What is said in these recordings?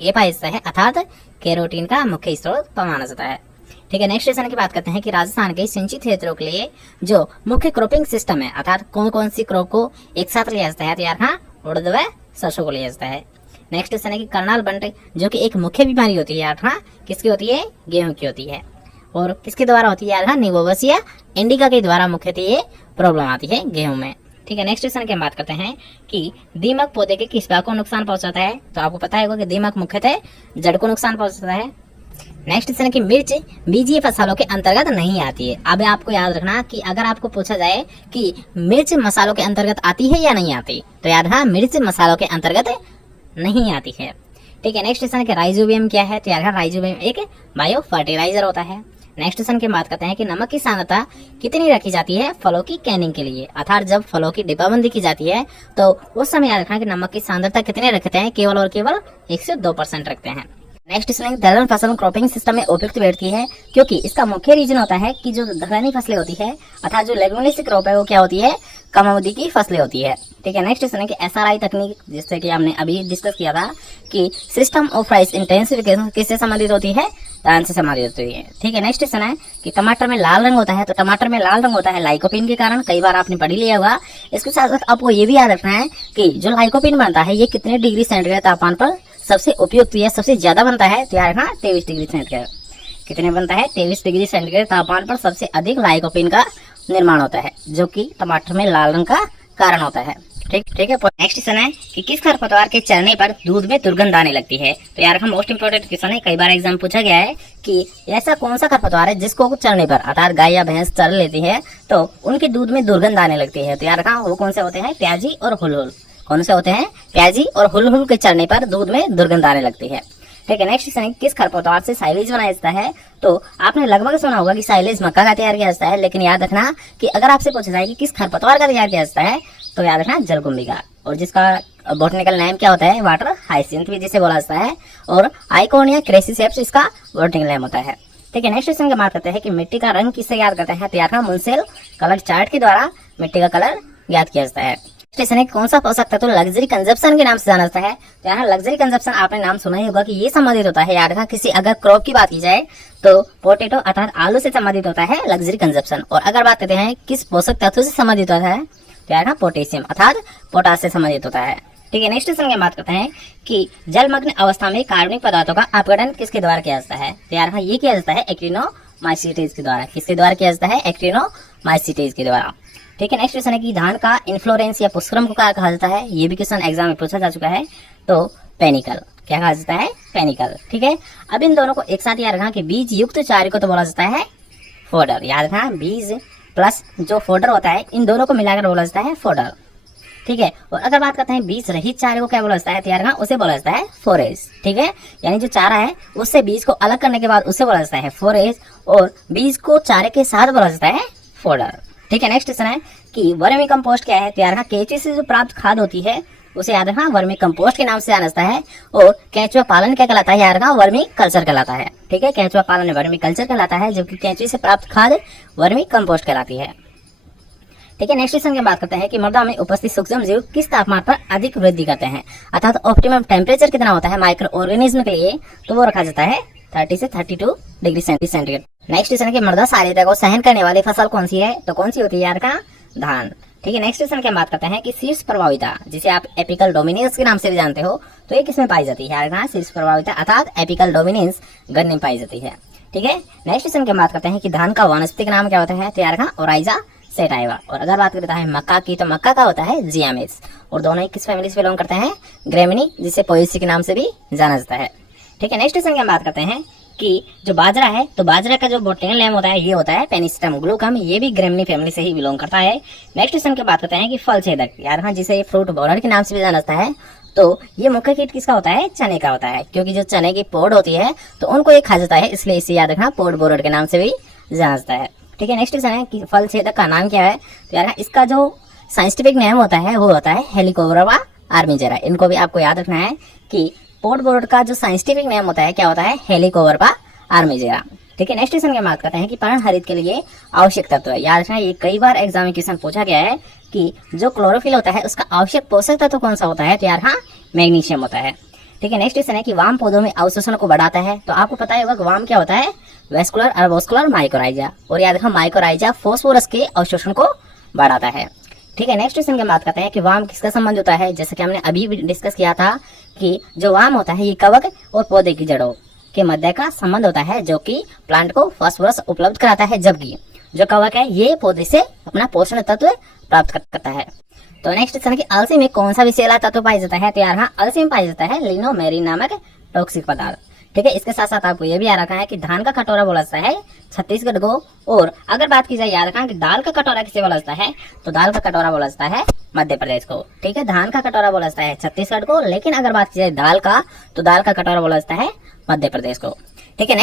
ए पाया जाता है, अर्थात कैरोटीन का मुख्य स्रोत माना जाता है। ठीक है, नेक्स्ट क्वेश्चन की बात करते हैं कि राजस्थान के सिंचित क्षेत्रों के लिए जो मुख्य क्रॉपिंग सिस्टम है, अर्थात कौन कौन सी क्रॉप को एक साथ लिया जाता है, तो यहाँ उड़द व सरसों को लिया जाता है। नेक्स्ट क्वेश्चन है कि करनाल बंट जो कि एक मुख्य बीमारी होती है यहाँ किसकी होती है, गेहूं की होती है, और किसके द्वारा होती है यहाँ निबोबसिया इंडिका के द्वारा मुख्यतः ये प्रॉब्लम आती है गेहूं में। ठीक है, नेक्स्ट क्वेश्चन की बात करते हैं कि दीमक पौधे के किस भाग को नुकसान पहुंचाता है, तो आपको पता होगा कि दीमक मुख्यतः जड़ को नुकसान पहुंचाता है। नेक्स्ट क्वेश्चन की मिर्च बीजीय फसलों के अंतर्गत नहीं आती है। अब आपको याद रखना कि अगर आपको पूछा जाए कि मिर्च मसालों के अंतर्गत आती है या नहीं आती, तो याद रखना मिर्च मसालों के अंतर्गत नहीं आती है। ठीक है, नेक्स्ट क्वेश्चन के राइजोबियम क्या है, तो याद रखना राइजोबियम एक बायो फर्टिलाइजर होता है। नेक्स्ट क्वेश्चन की बात करते हैं कि नमक की सांद्रता कितनी रखी जाती है फलों की कैनिंग के लिए, अर्थात जब फलों की डिब्बाबंदी की जाती है तो उस समय याद रखना कि नमक की सांद्रता कितने रखते हैं, केवल और केवल 1 से 2% रखते हैं। नेक्स्ट क्वेश्चन दलहन फसल क्रॉपिंग सिस्टम में उपयुक्त बैठती है क्योंकि इसका मुख्य रीजन होता है कि जो दलहनी फसलें होती है अर्थात जो लेगुमिनेसी क्रॉप है वो क्या होती है, कम अवधि की फसलें होती है। ठीक है, नेक्स्ट क्वेश्चन है कि एसआरआई तकनीक जिससे कि हमने अभी डिस्कस किया था कि सिस्टम ऑफ राइस इंटेंसिफिकेशन किससे संबंधित होती है, धान से संबंधित होती है। ठीक है, नेक्स्ट क्वेश्चन है कि टमाटर में लाल रंग होता है, तो टमाटर में लाल रंग होता है लाइकोपिन के कारण, कई बार आपने पढ़ लिया होगा। इसके साथ साथ आपको ये भी याद रखना है कि जो लाइकोपिन बनता है ये कितने डिग्री सेंटीग्रेड तापमान पर सबसे उपयुक्त या सबसे ज्यादा बनता है, तो याद रखना 23 डिग्री सेंटीग्रेड। कितने बनता है, 23 डिग्री सेंटीग्रेड तापमान पर सबसे अधिक लाइकोपिन का निर्माण होता है, जो कि टमाटर में लाल रंग का कारण होता है। ठीक है, नेक्स्ट क्वेश्चन है कि किस खरपतवार के चलने पर दूध में दुर्गंध आने लगती है, तो यार हम मोस्ट इंपोर्टेंट क्वेश्चन है, कई बार एग्जाम पूछा गया है कि ऐसा कौन सा खरपतवार है जिसको चलने पर अर्थात गाय या भैंस चल लेती है तो उनके दूध में दुर्गंध आने लगती है, तो यार वो कौन से होते हैं, प्याजी और हुलहुल। कौन से होते हैं, प्याजी और हुलहुल के चलने पर दूध में दुर्गंध आने लगती है। ठीक है, नेक्स्ट क्वेश्चन किस खरपतवार से साइलेज बनाया जाता है, तो आपने लगभग सुना होगा कि साइलेज मक्का का तैयार किया जाता है, लेकिन याद रखना कि अगर आपसे पूछा जाए कि किस खरपतवार का तैयार किया जाता है तो याद रखना जलकुंभी का, और जिसका बॉटनिकल नेम क्या होता है, वाटर हाइसिंथ भी जिसे बोला जाता है, और आइकोनिया क्रेसिसेप्स इसका बॉटनिकल नेम होता है। ठीक है, नेक्स्ट क्वेश्चन की बात करते हैं कि मिट्टी का रंग किससे याद करते हैं, तो याद रखना मुंसेल कलर चार्ट के द्वारा मिट्टी का कलर याद किया जाता है। क्वेश्चन है कौन सा पोषक तत्व लग्जरी कंजप्शन के नाम से जाना जाता है, तो यहाँ लग्जरी कंजप्शन आपने नाम सुना ही होगा कि ये संबंधित होता है, याद रखना किसी अगर क्रॉप की बात की जाए तो पोटैटो अर्थात आलू से संबंधित होता है लग्जरी कंजप्शन। और अगर बात करते हैं किस पोषक तत्व से संबंधित होता है, तो याद रखना पोटेशियम अर्थात पोटास से संबंधित होता है। ठीक है, नेक्स्ट क्वेश्चन की बात करते हैं कि जलमग्न अवस्था में कार्बनिक पदार्थों का अपघटन किसके द्वारा किया जाता है, तो यार ये किया जाता है एक्टिनोमाइसीटेज के द्वारा। किसके द्वारा किया जाता है, एक्टिनोमाइसीटेज के द्वारा। ठीक है, नेक्स्ट क्वेश्चन है कि धान का इन्फ्लोरेंस या पुष्पक्रम को क्या कहा जाता है, ये भी क्वेश्चन एग्जाम में पूछा जा चुका है, तो पेनिकल। क्या कहा जाता है, पेनिकल। ठीक है, अब इन दोनों को एक साथ याद रखना कि बीज युक्त चारे को तो बोला जाता है फोडर। याद रखना बीज प्लस जो फोडर होता है इन दोनों को मिलाकर बोला जाता है फोडर। ठीक है, और अगर बात करते हैं बीज रहित चारे को क्या बोला जाता है, तो याद रखना उसे बोला जाता है फोरेज। ठीक है, यानी जो चारा है उससे बीज को अलग करने के बाद उसे बोला जाता है फोरेज, और बीज को चारे के साथ बोला जाता है फोडर। ठीक है, नेक्स्ट क्वेश्चन है कि वर्मी कंपोस्ट क्या है, तो याद रखना केंचुए से जो प्राप्त खाद होती है उसे याद रखना वर्मी कंपोस्ट के नाम से जाना जाता है, और केंचुआ पालन क्या कहलाता है, याद रखना वर्मी कल्चर कहलाता है। ठीक है, केंचुआ पालन वर्मी कल्चर कहलाता है, जबकि केंचुए से प्राप्त खाद वर्मी कंपोस्ट कहलाती है। ठीक है, नेक्स्ट क्वेश्चन की बात करते हैं कि मृदा में उपस्थित सूक्ष्म जीव किस तापमान पर अधिक वृद्धि करते हैं, अर्थात ऑप्टिमम टेम्परेचर कितना होता है माइक्रो ऑर्गेनिज्म के लिए, तो वो रखा जाता है 30 से 32 डिग्री सेंटीग्रेड। नेक्स्ट क्वेश्चन है कि मृदा क्षारीयता को सहन करने वाली फसल कौन सी है, तो कौन सी होती है, यार का धान। ठीक है, नेक्स्ट क्वेश्चन की बात करते हैं कि शीर्ष प्रभाविता जिसे आप एपिकल डोमिनेंस के नाम से भी जानते हो, तो ये किसमें पाई जाती है, यार का शीर्ष प्रभाविता अर्थात एपिकल डोमिनेंस गन्ने में पाई जाती है। ठीक है, नेक्स्ट क्वेश्चन की बात करते हैं कि धान का वानस्पतिक नाम क्या होता है, तो यार का ओराइजा सेटाइवा। और अगर बात करता है मक्का की, तो मक्का का होता है जियामेस, और दोनों ही किस फैमिली से बिलोंग करते हैं, ग्रेमिनी, जिसे पोएसी के नाम से भी जाना जाता है। ठीक है, नेक्स्ट क्वेश्चन की बात करते हैं कि जो बाजरा है, तो बाजरा का जो बोटेनिकल नेम होता है ये होता है पेनिस्टम ग्लूकम, ये भी ग्रेमिनी फैमिली से ही बिलोंग करता है। नेक्स्ट क्वेश्चन की बात करते हैं कि फल छेदक, यार हाँ जिसे फ्रूट बॉलर के नाम से भी जाना जाता है, तो ये मुख्य कीट किसका होता है, चने का होता है, क्योंकि जो चने की पोड होती है तो उनको ये खा जाता है, इसलिए इसे याद रखना पोड बोरर के नाम से भी जाना जाता है। ठीक है, नेक्स्ट क्वेश्चन है कि फल छेदक का नाम क्या है, तो यार इसका जो साइंटिफिक नेम होता है वो होता है हेलिकोवरवा आर्मीजेरा। इनको भी आपको याद रखना है कि पोड बोरर का जो साइंटिफिक नेम होता है क्या होता है, हेलिकोवरवा आर्मीजेरा। ठीक है, नेक्स्ट क्वेश्चन की बात करते हैं कि पर्णहरित के लिए आवश्यक तत्व है। याद रखना ये कई बार एग्जाम में क्वेश्चन पूछा गया है कि जो क्लोरोफिल होता है उसका आवश्यक पोषक तत्व कौन सा होता है, तो यार हाँ मैग्नीशियम होता है। ठीक है, नेक्स्ट क्वेश्चन है कि वाम पौधों में अवशोषण को बढ़ाता है। तो आपको पता ही होगा कि वाम क्या होता है, वेस्कुलर अर्बोस्कुलर माइकोराइजा, और याद रखना माइकोराइजा फास्फोरस के अवशोषण को बढ़ाता है। ठीक है, नेक्स्ट क्वेश्चन की बात करते हैं कि वाम किसका संबंध होता है। जैसे कि हमने अभी भी डिस्कस किया था कि जो वाम होता है ये कवक और पौधे की जड़ों के मध्य का संबंध होता है, जो कि प्लांट को फास्फोरस उपलब्ध कराता है, जबकि जो कवक है ये पौधे से अपना पोषण तत्व प्राप्त करता है। तो नेक्स्ट क्वेश्चन कि अलसी में कौन सा विषैला तत्व पाया जाता है। तो यार हाँ, अलसी में पाया जाता है लिनोमेरिन नामक टॉक्सिक पदार्थ। ठीक है, इसके साथ साथ आपको ये भी याद रखना है कि धान का कटोरा बोला जाता है छत्तीसगढ़ को, और अगर बात की जाए याद रखना कि दाल का कटोरा किसे बोला जाता है, तो दाल का कटोरा बोला जाता है मध्य प्रदेश को। ठीक है, धान का कटोरा बोला जाता है छत्तीसगढ़ को, लेकिन अगर बात की जाए दाल का, तो दाल का कटोरा बोला जाता है मध्य प्रदेश को। ठीक है,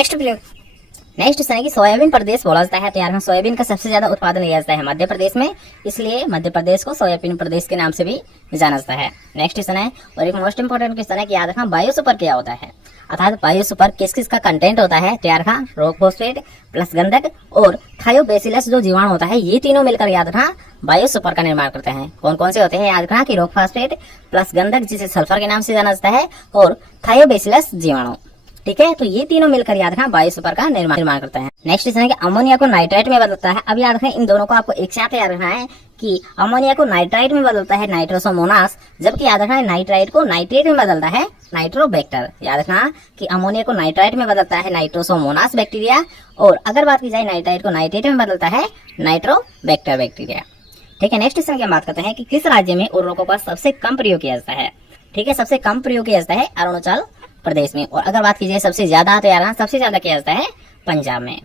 नेक्स्ट है कि सोयाबीन प्रदेश बोला जाता है। तो यार सोयाबीन का सबसे ज्यादा उत्पादन किया जाता है मध्य प्रदेश में, इसलिए मध्य प्रदेश को सोयाबीन प्रदेश के नाम से भी जाना जाता है। नेक्स्ट क्वेश्चन है, और एक मोस्ट इंपोर्टेंट क्वेश्चन है कि याद रखना बायोसुपर क्या होता है, अर्थात बायोसुपर किस किस का कंटेंट होता है। तो यार रखना रॉक फॉस्फेट प्लस गंधक और थायोबैसिलस जो जीवाणु होता है, ये तीनों मिलकर याद रखना बायोसुपर का निर्माण करते हैं। कौन कौन से होते हैं, याद रखना कि रॉक फॉस्फेट प्लस गंधक जिसे सल्फर के नाम से जाना जाता है, और थायोबैसिलस जीवाणु। ठीक है, तो ये तीनों मिलकर याद रखना बायोसुपर का निर्माण करते हैं। नेक्स्ट क्वेश्चन है कि अमोनिया को नाइट्राइट में बदलता है। अब याद रखें इन दोनों को आपको एक साथ याद रखना है कि अमोनिया को नाइट्राइट में बदलता है नाइट्रोसोमोनास, जबकि याद रखना है नाइट्राइट को नाइट्रेट में बदलता है नाइट्रोबैक्टर। याद रखना कि अमोनिया को नाइट्राइट में बदलता है नाइट्रोसोमोनास बैक्टीरिया, और अगर बात की जाए नाइट्राइट को नाइट्रेट में बदलता है नाइट्रोबैक्टर बैक्टीरिया। ठीक है, नेक्स्ट क्वेश्चन की बात करते हैं कि किस राज्य में उर्वरकों का सबसे कम प्रयोग किया जाता है। ठीक है, सबसे कम प्रयोग किया जाता है अरुणाचल प्रदेश में, और अगर बात की जाए सबसे ज्यादा, तो यार सबसे ज्यादा किया जाता है पंजाब में।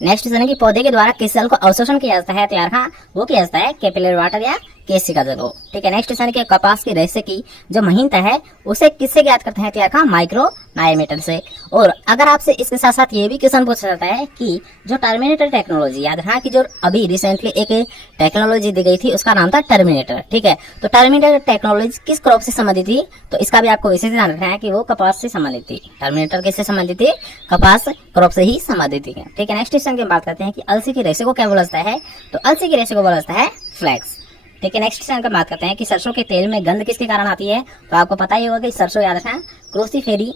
नेक्स्ट क्वेश्चन है कि पौधे के द्वारा किस जल को अवशोषण किया जाता है। तो यार हाँ, वो किया जाता है कैपिलरी वाटर या केसिका जल को। ठीक है, नेक्स्ट क्वेश्चन है कि कपास के रेशे की जो महीनता है उसे किससे ज्ञात करते हैं। तो यार हाँ, माइक्रो डायमीटर से। और अगर आपसे इसके साथ साथ ये भी क्वेश्चन पूछा जाता है कि जो टर्मिनेटर टेक्नोलॉजी, याद रखना कि जो अभी रिसेंटली एक टेक्नोलॉजी दी गई थी उसका नाम था टर्मिनेटर। ठीक है, तो टर्मिनेटर टेक्नोलॉजी किस क्रॉप से संबंधित थी, तो इसका भी आपको विशेष ध्यान रखना है कि वो कपास से संबंधित थी। टर्मिनेटर किससे संबंधित थी, कपास क्रॉप से ही संबंधित थी। ठीक है, नेक्स्ट क्वेश्चन की बात करते हैं कि अलसी के रेशे को क्या बोला जाता है। तो अलसी के रेशे को बोला जाता है फ्लैक्स। ठीक है, नेक्स्ट क्वेश्चन की बात करते हैं कि सरसों के तेल में गंध किसके कारण आती है। तो आपको पता ही होगा कि सरसों याद रखना क्रोसीफेरी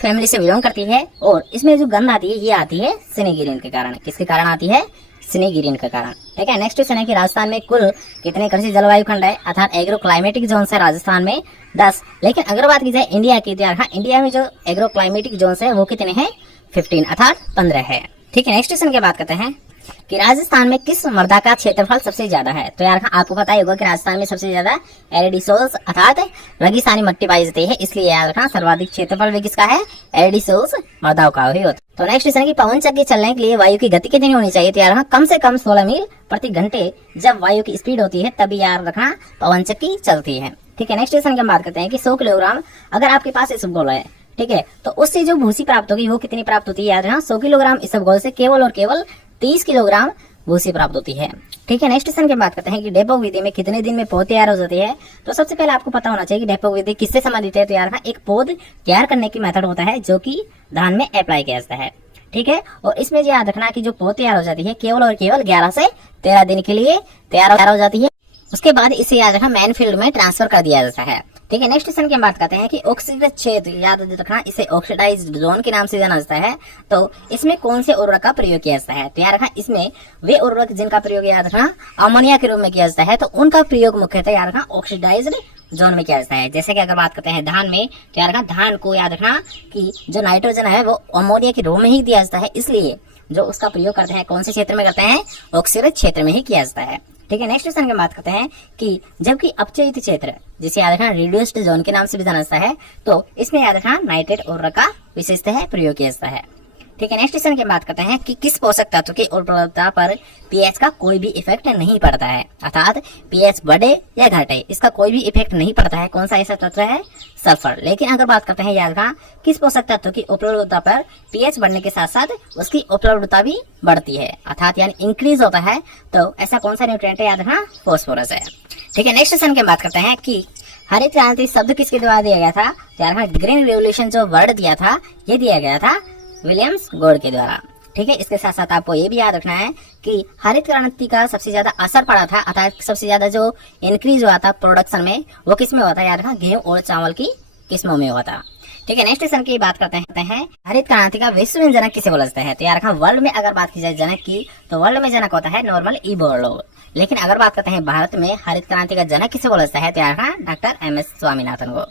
फैमिली से बिलोंग करती है, और इसमें जो गंध आती है ये आती है सिनेगिरिन के कारण। किसके कारण आती है, सिनेगिरिन के कारण। ठीक है, नेक्स्ट क्वेश्चन है कि राजस्थान में कुल कितने कृषि जलवायु खंड है, अर्थात एग्रो क्लाइमेटिक जोन है राजस्थान में 10, लेकिन अगर बात की जाए इंडिया की, तो यार इंडिया में जो एग्रो क्लाइमेटिक जोन है वो कितने हैं, 15 अर्थात 15 है। ठीक है, नेक्स्ट क्वेश्चन की बात करते हैं कि राजस्थान में किस मृदा का क्षेत्रफल सबसे ज्यादा है। तो यार आपको पता ही होगा कि राजस्थान में सबसे ज्यादा एरिडी सोल्स अर्थात रेगिस्तानी मिट्टी पाई जाती है, इसलिए याद रखना सर्वाधिक क्षेत्रफल भी किसका है, एरिडी सोल्स मृदाओं का ही होता है। तो नेक्स्ट क्वेश्चन है कि पवन चक्की चलने के लिए वायु की गति कितनी होनी चाहिए। तो यार कम से कम 16 मील प्रति घंटे जब वायु की स्पीड होती है तभी याद रखना पवन चक्की चलती है। ठीक है, नेक्स्ट क्वेश्चन की हम बात करते हैं कि 100 किलोग्राम अगर आपके पास इसबगोल है, ठीक है, तो उससे जो भूसी प्राप्त होगी वो कितनी प्राप्त होती है। याद रखना 100 किलोग्राम इसबगोल से केवल और केवल 30 किलोग्राम भूसी प्राप्त होती है। ठीक है, नेक्स्ट क्वेश्चन की बात करते हैं कि डेपोक विधि में कितने दिन में पौध तैयार हो जाती है। तो सबसे पहले आपको पता होना चाहिए कि डेपोक विधि किससे संबंधित है। तो यार एक पौध तैयार करने की मेथड होता है जो कि धान में अप्लाई किया जाता है। ठीक है, और इसमें याद रखना कि जो पौध तैयार हो जाती है केवल और केवल 11 से 13 दिन के लिए तैयार हो जाती है, उसके बाद इसे याद रखना मैन फील्ड में ट्रांसफर कर दिया जाता है। ठीक है, नेक्स्ट क्वेश्चन की हम बात करते हैं कि ऑक्सीकृत क्षेत्र, याद रखना इसे ऑक्सीडाइज्ड जोन के नाम से जाना जाता है। तो इसमें कौन से उर्वरक का प्रयोग किया जाता है। तो याद रखना इसमें वे उर्वरक जिनका प्रयोग याद रखना अमोनिया के रूप में किया जाता है, तो उनका प्रयोग मुख्यतः याद रखना ऑक्सीडाइज्ड जोन में किया जाता है। जैसे कि अगर बात करते हैं धान में, तो याद रखना धान को याद रखना कि जो नाइट्रोजन है वो अमोनिया के रूप में ही दिया जाता है, इसलिए जो उसका प्रयोग करते हैं कौन से क्षेत्र में करते हैं, ऑक्सीकृत क्षेत्र में ही किया जाता है। ठीक है, नेक्स्ट क्वेश्चन की बात करते हैं कि जबकि अपचयित क्षेत्र जिसे याद रखना रिड्यूस्ड जोन के नाम से भी जाना जाता है, तो इसमें याद रखना नाइट्रेट उर्वरक का विशेषतः प्रयोग किया जाता है। ठीक है, नेक्स्ट क्वेश्चन की बात करते हैं कि किस पोषक तत्व की उपलब्धता पर पीएच का कोई भी इफेक्ट नहीं पड़ता है, अर्थात पीएच बढ़े या घटे इसका कोई भी इफेक्ट नहीं पड़ता है। कौन सा ऐसा तत्व है, सल्फर। लेकिन अगर बात करते हैं याद रखना किस पोषक तत्व की उपलब्धता पर पीएच बढ़ने के साथ साथ उसकी उपलब्धता भी बढ़ती है, अर्थात यानी इंक्रीज होता है, तो ऐसा कौन सा न्यूट्रिएंट है, याद रखना फॉस्फोरस है। ठीक है, नेक्स्ट क्वेश्चन की बात करते हैं कि हरित क्रांति शब्द किसके द्वारा दिया गया था। याद रखना ग्रीन रेवोल्यूशन जो वर्ड दिया था ये दिया गया था विलियम्स गोड के द्वारा। ठीक है, इसके साथ साथ आपको ये भी याद रखना है कि हरित क्रांति का सबसे ज्यादा असर पड़ा था, अर्थात सबसे ज्यादा जो इंक्रीज हुआ था प्रोडक्शन में वो किस में हुआ था, याद रखना गेहूं और चावल की किस्मों में हुआ था। ठीक है, नेक्स्ट क्वेश्चन की बात करते हैं हरित क्रांति का विश्व में जनक किसे बोला जाता है? तो यार वर्ल्ड में अगर बात की जाए जनक की, तो वर्ल्ड में जनक होता है नॉर्मल ई बोर्डो। लेकिन अगर बात करते हैं भारत में हरित क्रांति का जनक किसे बोला जाता है? तो यार डॉक्टर MS स्वामीनाथन को।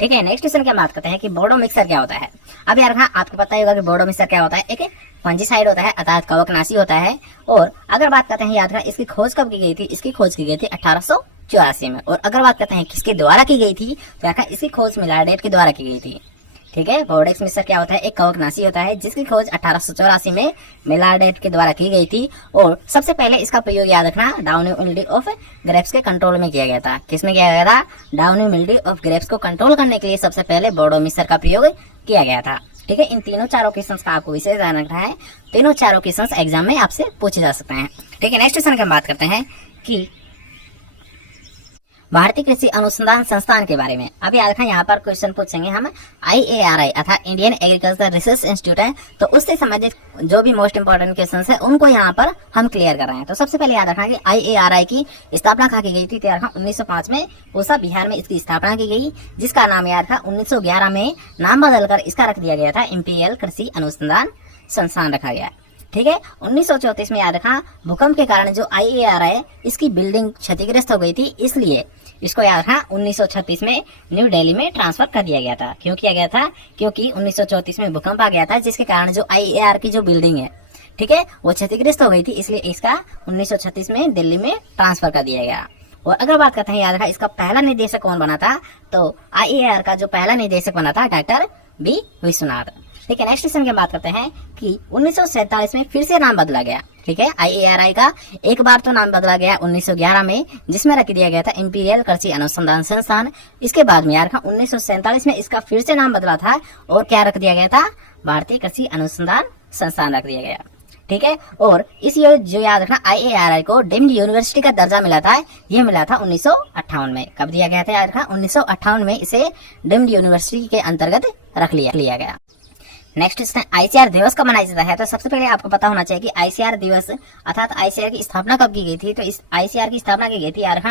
ठीक है, नेक्स्ट क्वेश्चन की बात करते हैं कि बोर्डो मिक्सर क्या होता है? अब यार आपको पता ही होगा कि बोर्डो मिक्सर क्या होता है। एक फंजीसाइड होता है अर्थात कवकनाशी होता है। और अगर बात करते हैं याद रखना इसकी खोज कब की गई थी? इसकी खोज की गई थी 1884 में। और अगर बात करते हैं किसके द्वारा की गई थी, तो यार इसकी खोज मिलाडेट के द्वारा की गई थी। ठीक है, बोर्डेक्स मिक्सर क्या होता है? एक कवकनाशी होता है जिसकी खोज 1884 में मिलाडेट के द्वारा की गई थी। और सबसे पहले इसका प्रयोग याद रखना डाउनी मिल्ड्यू ऑफ ग्रेप्स के कंट्रोल में किया गया था। किसमें किया गया था? डाउनी मिल्ड्यू ऑफ ग्रेप्स को कंट्रोल करने के लिए सबसे पहले बोर्डो मिक्सर का प्रयोग किया गया था। ठीक है, इन तीनों चारों क्वेश्चंस का आपको विशेष ध्यान रखना है। तीनों चारों क्वेश्चंस एग्जाम में आपसे पूछे जा सकते हैं। ठीक है, नेक्स्ट क्वेश्चन की बात करते हैं कि भारतीय कृषि अनुसंधान संस्थान के बारे में। अब याद रखना यहाँ पर क्वेश्चन पूछेंगे हम IARI अर्थात इंडियन एग्रीकल्चर रिसर्च इंस्टीट्यूट है, तो उससे संबंधित जो भी मोस्ट इंपोर्टेंट क्वेश्चन है उनको यहाँ पर हम क्लियर कर रहे हैं। तो सबसे पहले याद रखना कि IARI की स्थापना कहाँ की गई थी? 1905 में पूसा बिहार में इसकी स्थापना की गई, जिसका नाम याद था 1911 में नाम बदलकर इसका रख दिया गया था इंपीरियल कृषि अनुसंधान संस्थान रखा गया। ठीक है, 1934 में याद रखा भूकंप के कारण जो IARI है इसकी बिल्डिंग क्षतिग्रस्त हो गई थी, इसलिए इसको याद रखा 1936 में न्यू दिल्ली में ट्रांसफर कर दिया गया था। क्यों किया गया था? क्योंकि 1934 में भूकंप आ गया था जिसके कारण जो IAR की जो बिल्डिंग है, ठीक है, वो क्षतिग्रस्त हो गई थी, इसलिए इसका 1936 में दिल्ली में ट्रांसफर कर दिया गया। और अगर बात करते हैं याद रखा इसका पहला निदेशक कौन बना था? तो IAR का जो पहला निदेशक बना था डॉक्टर B विश्वनाथ। ठीक है, नेक्स्ट क्वेश्चन की बात करते हैं कि 1947 में फिर से नाम बदला गया। ठीक है, IARI का एक बार तो नाम बदला गया 1911 में, जिसमें रख दिया गया था इंपीरियल कृषि अनुसंधान संस्थान। इसके बाद में यार 1947 में इसका फिर से नाम बदला था और क्या रख दिया गया था? भारतीय कृषि अनुसंधान संस्थान रख दिया गया। ठीक है, और इस जो याद रखना IARI को डीम्ड यूनिवर्सिटी का दर्जा मिला था, यह मिला था 1958 में। कब दिया गया था याद रखना? 1958 में इसे डीम्ड यूनिवर्सिटी के अंतर्गत रख लिया गया। नेक्स्ट ICAR दिवस कब मनाया जाता है? तो सबसे पहले आपको पता होना चाहिए कि ICAR दिवस अर्थात ICAR की स्थापना कब की गई थी? तो इस ICAR की स्थापना की गई थी यार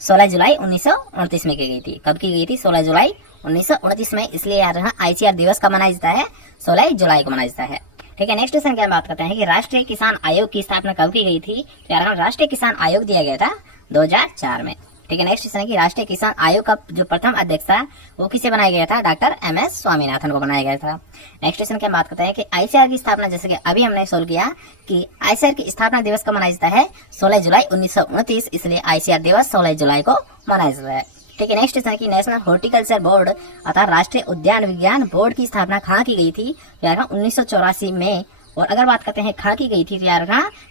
16 जुलाई 1929 में की गई थी। कब की गई थी? 16 जुलाई 1929 में। इसलिए यार ICAR दिवस कब मनाया जाता है? 16 जुलाई को मनाया जाता है। ठीक है, नेक्स्ट क्वेश्चन की बात करते हैं कि राष्ट्रीय किसान आयोग की स्थापना कब की गई थी? तो यार राष्ट्रीय किसान आयोग दिया गया था 2004 में। ठीक है, नेक्स्ट क्वेश्चन है कि राष्ट्रीय किसान आयोग का जो प्रथम अध्यक्ष था वो किसे बनाया गया था? डॉक्टर MS स्वामीनाथन को बनाया गया था। नेक्स्ट क्वेश्चन की बात करते हैं कि ICAR की स्थापना, जैसे कि अभी हमने सोल्व किया कि ICAR की स्थापना दिवस कब मनाया जाता है? 16 जुलाई 1929, इसलिए ICAR दिवस 16 जुलाई को मनाया जाता है। ठीक है, नेक्स्ट क्वेश्चन है कि नेशनल हॉर्टिकल्चर बोर्ड अर्थात राष्ट्रीय उद्यान विज्ञान बोर्ड की स्थापना कहाँ की गई थी? यार 1984 में। और अगर बात करते हैं कहाँ की गई थी, तो यार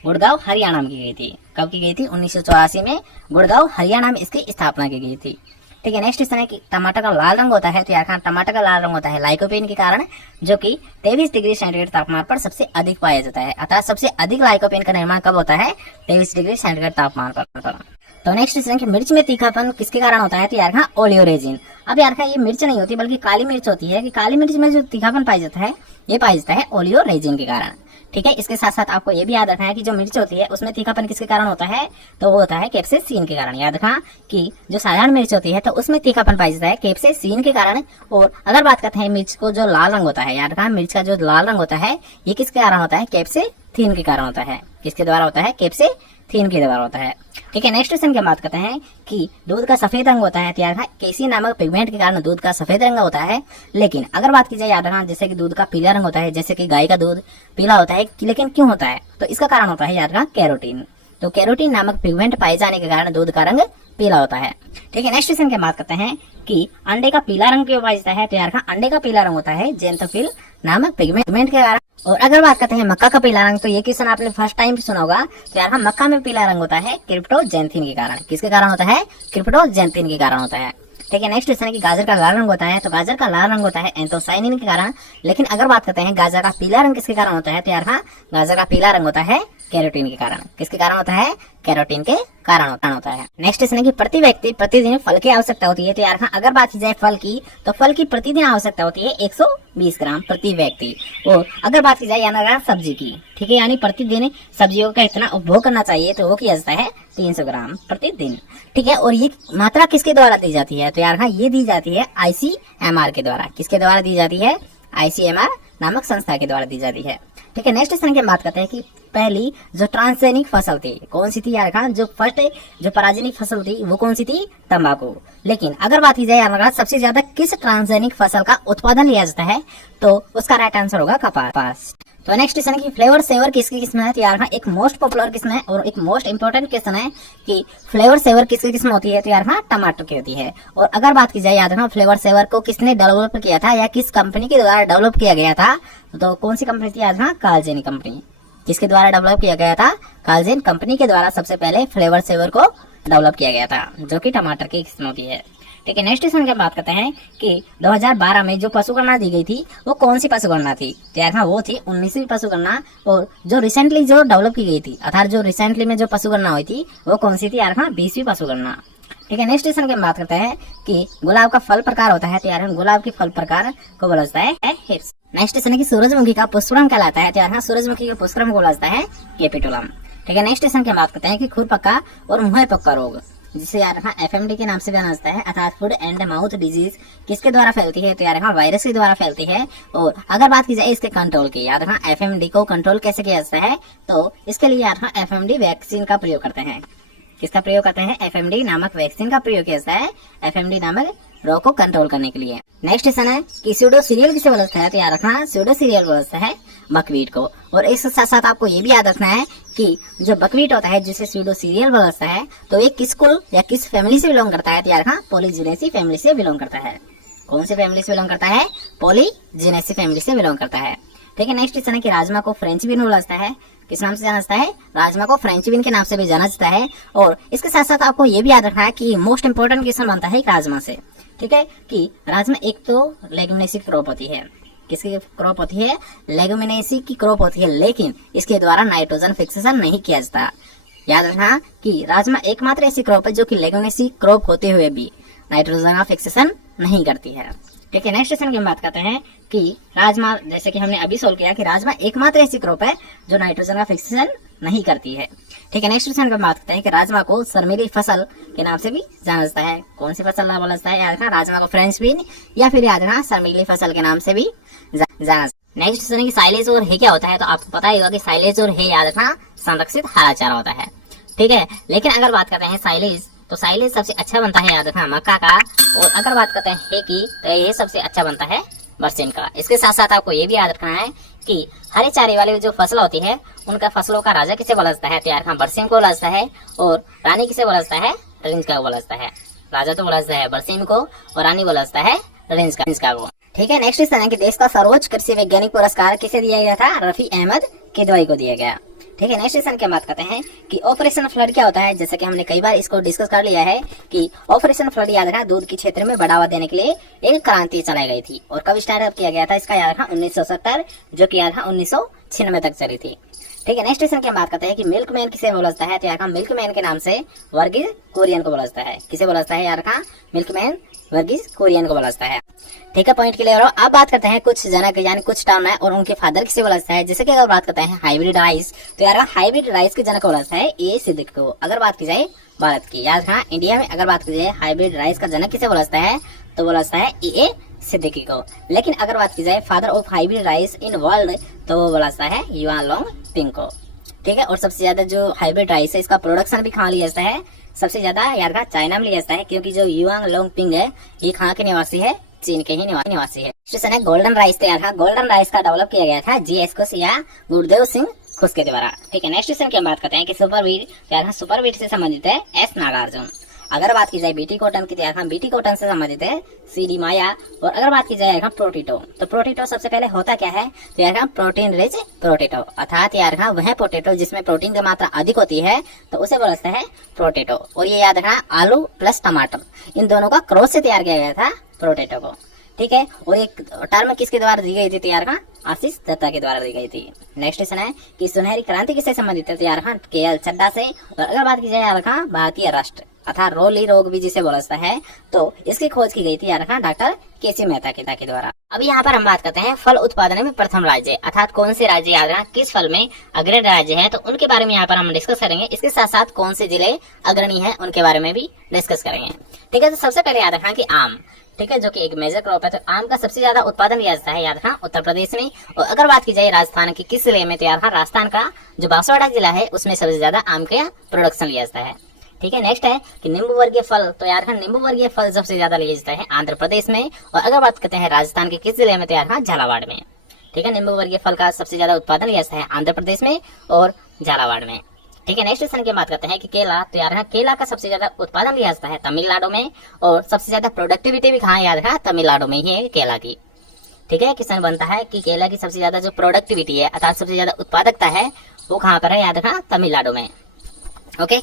गुड़गांव हरियाणा में की गई थी। कब की गई थी? 1984 में गुड़गांव हरियाणा में इसकी स्थापना की गई थी। ठीक है, नेक्स्ट क्वेश्चन है कि टमाटर का लाल रंग होता है। तो यार टमाटर का लाल रंग होता है लाइकोपेन के कारण, जो कि 23 डिग्री सेंटीग्रेड तापमान पर सबसे अधिक पाया जाता है। अर्थात सबसे अधिक लाइकोपेन का निर्माण कब होता है? 23 डिग्री सेंटीग्रेड तापमान पर। तो नेक्स्ट क्वेश्चन कि मिर्च में तीखापन किसके कारण होता है? तो यार ओलियोरेजिन। अब यार ये मिर्च नहीं होती बल्कि काली मिर्च होती है, कि काली मिर्च में जो तीखापन पाया जाता है ये पाया जाता है ओलियोरेजिन के कारण। ठीक है, इसके साथ साथ आपको ये भी याद रखना है कि जो मिर्च होती है उसमें तीखापन किसके कारण होता है? तो वो होता है कैप्सेसिन के कारण। याद रखना कि जो साधारण मिर्च होती है तो उसमें तीखापन पाया जाता है कैप्सेसिन के कारण। और अगर बात करते हैं मिर्च को जो लाल रंग होता है, याद रखना मिर्च का जो लाल रंग होता है ये किसके कारण होता है? कैप्सेसिन के कारण होता है। किसके द्वारा होता है? कैप्सेसिन के द्वारा होता है। ठीक है, नेक्स्ट क्वेश्चन की बात करते हैं कि दूध का सफेद रंग होता है। याद रखना केसीन नामक पिगमेंट के कारण दूध का सफेद रंग होता है। लेकिन अगर बात की जाए याद रखना जैसे कि दूध का पीला रंग होता है, जैसे कि गाय का दूध पीला होता है, लेकिन क्यों होता है? तो इसका कारण होता है याद रखना कैरोटीन। तो कैरोटीन नामक पिगमेंट पाए जाने के कारण दूध का रंग पीला होता है। ठीक है, नेक्स्ट क्वेश्चन की बात करते हैं कि अंडे का पीला रंग क्यों पाया जाता है? तो यार अंडे का पीला रंग होता है जेंथोफिल नामक पिगमेंट के कारण। और अगर बात करते हैं मक्का का पीला रंग, तो ये क्वेश्चन आपने फर्स्ट टाइम सुना होगा। तो यार मक्का में पीला रंग होता है क्रिप्टोजेंथिन के कारण। किसके कारण होता है? क्रिप्टोजेंथिन के कारण होता है। ठीक है, नेक्स्ट क्वेश्चन है कि गाजर का लाल रंग होता है। तो गाजर का लाल रंग होता है एंथोसाइनिन के कारण। लेकिन अगर बात करते हैं गाजर का पीला रंग किसके कारण होता है? तो यार गाजर का पीला रंग होता है कैरोटीन के कारण। किसके कारण होता है? कैरोटीन के कारण होता है। नेक्स्ट क्वेश्चन है कि प्रति व्यक्ति प्रतिदिन फल की आवश्यकता होती है। तो यार हाँ, अगर बात की जाए फल की, तो फल की प्रतिदिन आवश्यकता होती है 120 ग्राम प्रति व्यक्ति। और अगर बात की जाए यानी सब्जी की, ठीक है, यानी प्रतिदिन सब्जियों का इतना उपभोग करना चाहिए, तो वो किया जाता है 300 ग्राम प्रतिदिन, ठीक है। और ये मात्रा किसके द्वारा दी जाती है? तो यार हाँ, ये दी जाती है ICMR के द्वारा। किसके द्वारा दी जाती है? ICMR नामक संस्था के द्वारा दी जाती है, ठीक है। नेक्स्ट क्वेश्चन की बात करते हैं कि पहली जो ट्रांसजेनिक फसल थी कौन सी थी यार खान? जो फर्स्ट जो पराजेनिक फसल थी वो कौन सी थी? तंबाकू। लेकिन अगर बात की जाए यार खान, सबसे ज्यादा किस ट्रांसजेनिक फसल का उत्पादन लिया जाता है? तो उसका राइट आंसर होगा कपास। तो नेक्स्ट क्वेश्चन है कि फ्लेवर सेवर किसकी किस्म है? तो यार हाँ, एक मोस्ट पॉपुलर किस्म है और एक मोस्ट इंपोर्टेंट क्वेश्चन है कि फ्लेवर सेवर किसकी किस्म होती है? तो यार हाँ, टमाटर की होती है। और अगर बात की जाए याद रखना, फ्लेवर सेवर को किसने डेवलप किया था या किस कंपनी के द्वारा डेवलप किया गया था? तो कौन सी कंपनी थी? याद रखना, कार्लजेन कंपनी। किसके द्वारा डेवलप किया गया था? कार्लजेन कंपनी के द्वारा सबसे पहले फ्लेवर सेवर को डेवलप किया गया था, जो कि टमाटर की किस्म होती है, ठीक है। नेक्स्ट क्वेश्चन की बात करते हैं कि 2012 में जो पशुगणना दी गई थी वो कौन सी पशुगणना थी? तो यार हाँ, वो थी 19वीं पशुगणना। और जो रिसेंटली जो डेवलप की गई थी, अर्थात जो रिसेंटली में जो पशुगणना हुई थी वो कौन सी थी? यार हाँ, 20वीं पशुगणना, ठीक है। नेक्स्ट क्वेश्चन की बात करते हैं कि गुलाब का फल प्रकार होता है। तो यार गुलाब के फल प्रकार को बोला जाता है हिप्स। नेक्स्ट क्वेश्चन है कि सूरजमुखी का पुष्पक्रम कहलाता है। तो यार हाँ, सूरजमुखी के पुष्पक्रम को बोला जाता है कैपिटुलम, ठीक है। नेक्स्ट क्वेश्चन की बात करते हैं कि खुर पक्का और मुंह पक्का रोग, जिसे यार हाँ FMD के नाम से जाना जाता है, अर्थात फूड एंड माउथ डिजीज, किसके द्वारा फैलती है? तो यार हाँ, वायरस के द्वारा फैलती है। और अगर बात की जाए इसके कंट्रोल की, यार हाँ, FMD को कंट्रोल कैसे किया जाता है? तो इसके लिए यार हाँ, FMD वैक्सीन का प्रयोग करते हैं। किसका प्रयोग करते हैं? FMD नामक वैक्सीन का प्रयोग किया जाता है FMD नामक रोग को कंट्रोल करने के लिए। नेक्स्ट क्वेश्चन है कि स्यूडो सीरियल किसे बोला जाता है? तो याद रखना, स्यूडो सीरियल बोला जाता है बकवीट को। और इसके साथ साथ आपको ये भी याद रखना है कि जो बकवीट होता है जिसे स्यूडो सीरियल बोला जाता है, तो ये किस कुल या किस फैमिली से बिलोंग करता है? तो यार हाँ, पॉलीजिनेसी फैमिली से बिलोंग करता है। कौन सी फैमिली से बिलोंग करता है? पॉलीजिनेसी फैमिली से बिलोंग करता है, ठीक है। नेक्स्ट क्वेश्चन है कि राजमा को फ्रेंच बीन बोला जाता है। किस नाम से जाना जाता है? राजमा को फ्रेंच बीन के नाम से भी जाना जाता है। और इसके साथ साथ आपको ये भी याद रखना है कि मोस्ट इंपोर्टेंट क्वेश्चन बनता है राजमा से, ठीक है, कि राजमा एक तो लेगुमिनेसी क्रॉप होती है। किसकी क्रॉप होती है? लेगुमिनेसी की क्रॉप होती है, लेकिन इसके द्वारा नाइट्रोजन फिक्सेशन नहीं किया जाता। याद रखना कि राजमा एकमात्र ऐसी क्रॉप है जो कि लेगुमिनेसी क्रॉप होते हुए भी नाइट्रोजन का फिक्सेशन नहीं करती है, ठीक है। नेक्स्ट क्वेश्चन की बात करते हैं कि राजमा, जैसे कि हमने अभी सोल्व किया कि राजमा एकमात्र ऐसी क्रॉप है जो नाइट्रोजन का फिक्सेशन नहीं करती है, ठीक है। नेक्स्ट क्वेश्चन की बात करते हैं कि राजमा को शर्मीली फसल के नाम से भी जाना जाता है। कौन सी फसल बोला जाता है? याद रखना, राजमा को फ्रेंच बीन या फिर याद रखना शर्मीली फसल के नाम से भी जाना। नेक्स्ट क्वेश्चन है कि साइलेज और हे क्या होता है? तो आपको पता ही होगा कि साइलेज और हे याद रखना संरक्षित हरा चारा होता है, ठीक है। लेकिन अगर बात करते हैं साइलेज, तो साइलेज सबसे अच्छा बनता है याद रखना मक्का का। और अगर बात करते हैं हे की, तो ये सबसे अच्छा बनता है बरसीन का। इसके साथ साथ आपको ये भी याद रखना है कि हरे चारे वाली जो फसल होती है उनका फसलों का राजा किसे बोला जाता है? तो यार हाँ, बरसीन को बोला जाता है। और रानी किसे बोला जाता है? रिंच का बोला जाता है। राजा तो बोला जाता है बरसीन को और रानी बोला जाता है रिंच का को, ठीक है। नेक्स्ट इस तरह के देश का सर्वोच्च कृषि वैज्ञानिक पुरस्कार किसे दिया गया था? रफी अहमद किदवाई को दिया गया, ठीक है। नेक्स्ट क्वेश्चन की बात करते हैं कि ऑपरेशन फ्लड क्या होता है? जैसे कि हमने कई बार इसको डिस्कस कर लिया है कि ऑपरेशन फ्लड याद रखना दूध के क्षेत्र में बढ़ावा देने के लिए एक क्रांति चलाई गई थी। और कब स्टार्ट किया गया था इसका? याद रखना 1970, जो कि याद रखना 1996 तक चली थी, ठीक है। नेक्स्ट क्वेश्चन की बात करते हैं कि मिल्कमैन किसे बोला जाता है? तो यार रखना मिल्कमैन के नाम से वर्गीज कुरियन को बोला जाता है। किसे बोला जाता है? यार रखना मिल्कमैन वर्गीज कुरियन को बोला जाता है, ठीक है। पॉइंट क्लियर हो। अब बात करते हैं कुछ जनक यानी कुछ टाउन है और उनके फादर किसे बोला जाता है? जैसे कि अगर बात करते हैं हाइब्रिड राइस, तो यार हाइब्रिड राइस के जनक बोला जाता है ए सिद्दीकी को। अगर बात की जाए भारत की, याद रखना इंडिया में अगर बात की जाए हाइब्रिड राइस का जनक किसे बोला जाता है? तो बोला जाता है ए सिद्दीकी को। लेकिन अगर बात की जाए father of hybrid rice in world, तो वो बोला जाता है युआन लोंग पिंग को, ठीक है। और सबसे ज्यादा जो हाइब्रिड राइस है इसका प्रोडक्शन भी कहाँ लिया जाता है? सबसे ज्यादा याद रखना चाइना में लिया जाता है, क्योंकि जो युआन लोंग पिंग है ये कहाँ के निवासी है? चीन के ही निवासी है। क्वेश्चन है गोल्डन राइस, तैयार था। गोल्डन राइस का डेवलप किया गया था GS खुश या गुरुदेव सिंह खुश के द्वारा, ठीक है। नेक्स्ट क्वेश्चन की बात करते हैं कि सुपरवीर, तैयार सुपरवीर से संबंधित है S नागार्जुन। अगर बात की जाए बीटी कॉटन की, तैयार बीटी कॉटन से संबंधित है CD माया। और अगर बात की जाए प्रोटीटो, तो प्रोटीटो सबसे पहले होता क्या है? तो यार प्रोटीन रिच पोटैटो, अर्थात यार वह पोटैटो जिसमें प्रोटीन की मात्रा अधिक होती है, तो उसे बोला जाता है प्रोटैटो। और ये याद रखना आलू प्लस टमाटर इन दोनों का क्रॉस से तैयार किया गया था प्रोटैटो को, ठीक है। और एक टर्म किसके द्वारा दी गई थी तैयार खां? आशीष दत्ता के द्वारा दी गई थी। नेक्स्ट क्वेश्चन है कि सुनहरी क्रांति किससे संबंधित है? तैयार खां के.एल. चड्ढा से। और अगर बात की जाए यार खां भारतीय राष्ट्र अर्थात रोली रोग भी जिसे बोला जाता है, तो इसकी खोज की गई थी यार खां डॉक्टर के.सी. मेहता के द्वारा। अब यहाँ पर हम बात करते हैं फल उत्पादन में प्रथम राज्य अर्थात कौन से राज्य याद रखना किस फल में अग्रणी राज्य है, तो उनके बारे में यहाँ पर हम डिस्कस करेंगे। इसके साथ साथ कौन से जिले अग्रणी है उनके बारे में भी डिस्कस करेंगे। ठीक है, तो सबसे पहले याद रखना कि आम, ठीक है, जो कि एक मेजर क्रॉप है, तो आम का सबसे ज्यादा उत्पादन लिया जाता है याद रखना उत्तर प्रदेश में। और अगर बात की जाए राजस्थान की किस जिले में, तो याद रखना राजस्थान का जो बांसवाड़ा जिला है उसमें सबसे ज्यादा आम का प्रोडक्शन लिया जाता है। ठीक है, नेक्स्ट है कि नींबू वर्गीय फल, तो यार नींबू वर्गीय फल सबसे ज्यादा लिया जाता है आंध्र प्रदेश में। और अगर बात करते हैं राजस्थान के किस जिले में, तो यार झालावाड़ में। ठीक है, नींबू वर्गीय फल का सबसे ज्यादा उत्पादन लिया जाता है आंध्र प्रदेश में और झालावाड़ में। ठीक है, नेक्स्ट क्वेश्चन की बात करते हैं कि केला, तो यार केला का सबसे ज्यादा उत्पादन लिया जाता है तमिलनाडु में। और सबसे ज्यादा प्रोडक्टिविटी भी कहाँ याद रखा? तमिलनाडु में ही है केला की। ठीक है, क्वेश्चन बनता है कि केला की सबसे ज्यादा जो प्रोडक्टिविटी है अर्थात सबसे ज्यादा उत्पादकता है वो कहाँ पर है? याद रखा तमिलनाडु में। ओके,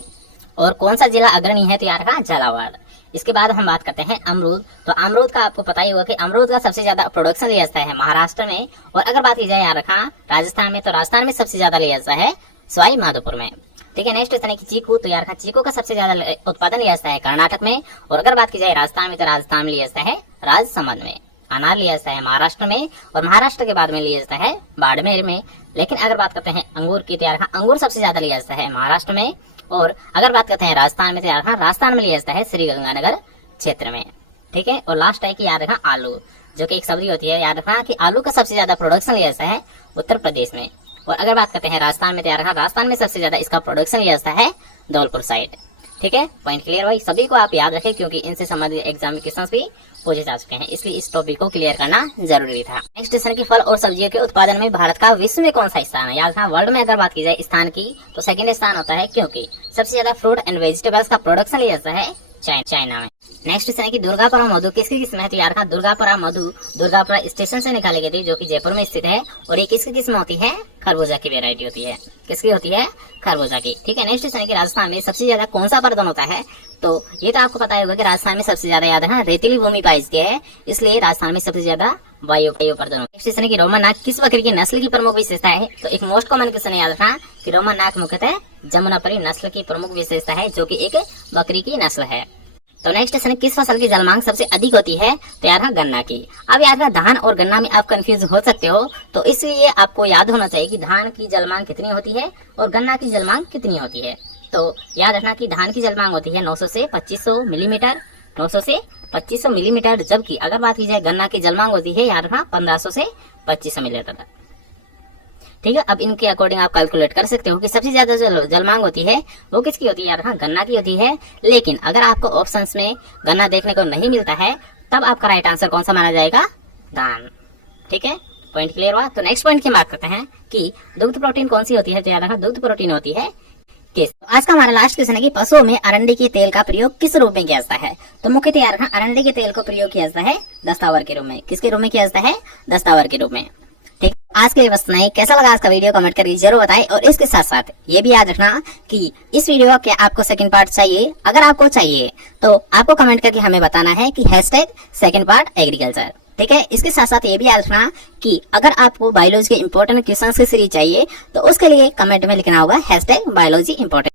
और कौन सा जिला अग्रणी है? तो यार रखा झालावाड़। इसके बाद हम बात करते हैं अमरूद, तो अमरूद का आपको पता ही होगा कि अमरूद का सबसे ज्यादा प्रोडक्शन लिया जाता है महाराष्ट्र में। और अगर बात की जाए यार रखा राजस्थान में, तो राजस्थान में सबसे ज्यादा लिया जाता है सवाई माधोपुर में। ठीक है, नेक्स्ट क्वेश्चन है कि चीकू, तो यार चीकू का सबसे ज्यादा उत्पादन लिया जाता है कर्नाटक में। और अगर बात की जाए राजस्थान में, तो राजस्थान में लिया जाता है राजसमंद में। अनार लिया जाता है महाराष्ट्र में और महाराष्ट्र के बाद में लिया जाता है बाड़मेर में। लेकिन अगर बात करते हैं अंगूर की, तो यार अंगूर सबसे ज्यादा लिया जाता है महाराष्ट्र में। और अगर बात करते हैं राजस्थान में, तो यार राजस्थान में लिया जाता है श्रीगंगानगर क्षेत्र में। ठीक है, और लास्ट है कि याद रखना आलू, जो कि एक सब्जी होती है, याद रखना कि आलू का सबसे ज्यादा प्रोडक्शन लिया जाता है उत्तर प्रदेश में। और अगर बात करते हैं राजस्थान में, तो यार राजस्थान में सबसे ज्यादा इसका प्रोडक्शन लिया जाता है धौलपुर साइड। ठीक है, पॉइंट क्लियर भाई, सभी को आप याद रखें क्योंकि इनसे संबंधित एग्जाम में क्वेश्चंस भी पूछे जा चुके हैं, इसलिए इस टॉपिक को क्लियर करना जरूरी था। नेक्स्ट क्वेश्चन की फल और सब्जियों के उत्पादन में भारत का विश्व में कौन सा स्थान है? याद रखना वर्ल्ड में अगर बात की जाए स्थान की, तो सेकंड स्थान होता है, क्योंकि सबसे ज्यादा फ्रूट एंड वेजिटेबल्स का प्रोडक्शन लिया जाता है चाइना में। नेक्स्ट क्वेश्चन है कि दुर्गापुरा मधु किसकी किस्म है? तो यार दुर्गापुरा मधु दुर्गापुरा स्टेशन से निकाली गई थी, जो कि जयपुर में स्थित है। और ये किसकी किस्म होती है? खरबूजा की वेरायटी होती है। किसकी होती है? खरबूजा की। ठीक है, नेक्स्ट क्वेश्चन है कि राजस्थान में सबसे ज्यादा कौन सा प्रदूषण होता है? तो ये तो आपको पता होगा कि राजस्थान में सबसे ज्यादा याद है रेतीली भूमि पाई जाती है, इसलिए राजस्थान में सबसे ज्यादा वायु प्रदूषण। नेक्स्ट क्वेश्चन है कि रोमन नाग किस बकरी की नस्ल की प्रमुख विशेषता है? तो एक मोस्ट कॉमन क्वेश्चन याद रखना कि रोमन नाग मुख्यतः जमुनापरी नस्ल की प्रमुख विशेषता है, जो की एक बकरी की नस्ल है। तो नेक्स्ट क्वेश्चन किस फसल की जलमांग सबसे अधिक होती है? तो याद रखना गन्ना की। अब याद रखना धान और गन्ना में आप कंफ्यूज हो सकते हो, तो इसलिए आपको याद होना चाहिए कि धान की जलमांग कितनी होती है और गन्ना की जलमांग कितनी होती है। तो याद रखना कि धान की जलमांग होती है 900 से 2500 मिलीमीटर, 900 से 2500 मिलीमीटर, जबकि अगर बात की जाए गन्ना की जलमांग होती है याद रखना 1500 से 2500 मिलीमीटर। ठीक है, अब इनके अकॉर्डिंग आप कैलकुलेट कर सकते हो कि सबसे ज्यादा जो जलमांग होती है वो किसकी होती है? यार गन्ना की होती है। लेकिन अगर आपको ऑप्शंस में गन्ना देखने को नहीं मिलता है, तब आपका राइट आंसर कौन सा माना जाएगा? धान। ठीक है, पॉइंट क्लियर हुआ। तो नेक्स्ट पॉइंट की बात करते हैं कि दुग्ध प्रोटीन कौन सी होती है? तो याद रखना दुग्ध प्रोटीन होती है किस। आज का हमारा लास्ट क्वेश्चन है कि पशुओं में अरंडी के तेल का प्रयोग किस रूप में किया जाता है? तो मुख्यतः यार रखना अरंडी के तेल को प्रयोग किया जाता है दस्तावर के रूप में। किसके रूप में किया जाता है? दस्तावर के रूप में। ठीक, आज के लिए बस नहीं। कैसा लगा आज का वीडियो कमेंट करके जरूर बताएं। और इसके साथ साथ ये भी याद रखना कि इस वीडियो के आपको सेकंड पार्ट चाहिए। अगर आपको चाहिए तो आपको कमेंट करके हमें बताना है कि #सेकंड पार्ट एग्रीकल्चर। ठीक है, इसके साथ साथ ये भी याद रखना कि अगर आपको बायोलॉजी के इंपॉर्टेंट क्वेश्चंस की सीरीज चाहिए, तो उसके लिए कमेंट में लिखना होगा #बायोलॉजी इंपॉर्टेंट।